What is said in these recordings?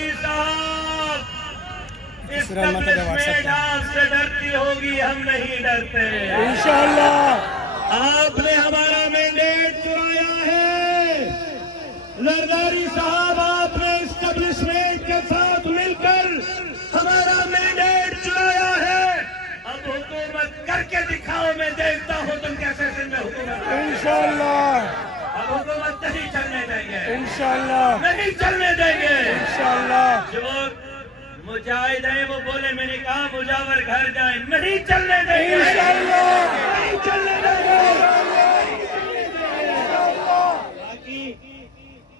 زرداری صاحب اسٹیبلشمنٹ آپ سے ڈرتی ہوگی، ہم نہیں ڈرتے انشاءاللہ۔ آپ نے ہمارا مینڈیٹ چرایا ہے زرداری صاحب، آپ نے اسٹیبلشمنٹ کے ساتھ مل کر ہمارا مینڈیٹ چرایا ہے۔ اب حکومت کر کے دکھاؤ، میں دیکھتا ہوں تم کیسے سندھ میں حکومت کرو۔ انشاءاللہ اب حکومت نہیں چلنے دیں گے، انشاءاللہ نہیں چلنے دیں گے انشاءاللہ۔ جو مجاہد ہیں وہ بولے میں نے کہا مجاور گھر جائیں، نہیں چلنے دیں گے، نہیں چلنے دیں گے۔ باقی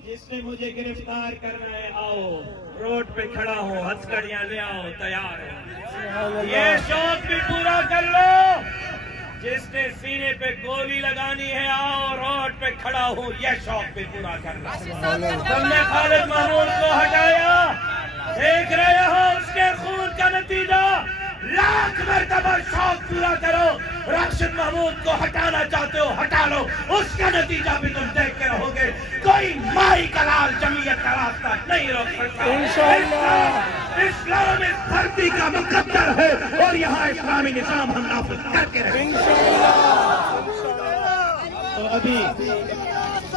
جس نے مجھے گرفتار کرنا ہے آؤ، روڈ پہ کھڑا ہو، ہتھکڑیاں لے آؤ، تیار ہو، یہ شوق بھی پورا کر لو۔ جس نے سینے پہ گولی لگانی ہے آؤ، روڈ پہ کھڑا ہوں، یہ شوق بھی پورا کر لو۔ تم نے خالد محمود کو ہٹایا، دیکھ رہے ہو اس کے خون کا نتیجہ، لاکھ مرتبہ شوق پورا کرو۔ راشد محمود کو ہٹانا چاہتے ہو ہٹا لو، اس کا نتیجہ بھی تم دیکھ کے رہو گے۔ کوئی مائی کا لال جمعیت کا راستہ نہیں روک سکتا۔ انشاءاللہ۔ اسلام اس دھرتی کا مقدر ہے اور یہاں اسلامی نظام ہم نافذ کر کے رہے۔ تو ابھی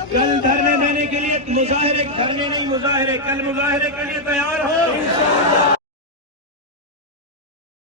کل دھرنے دینے کے لیے مظاہرے، دھرنے نہیں مظاہرے، کل مظاہرے کے لیے تیار ہو۔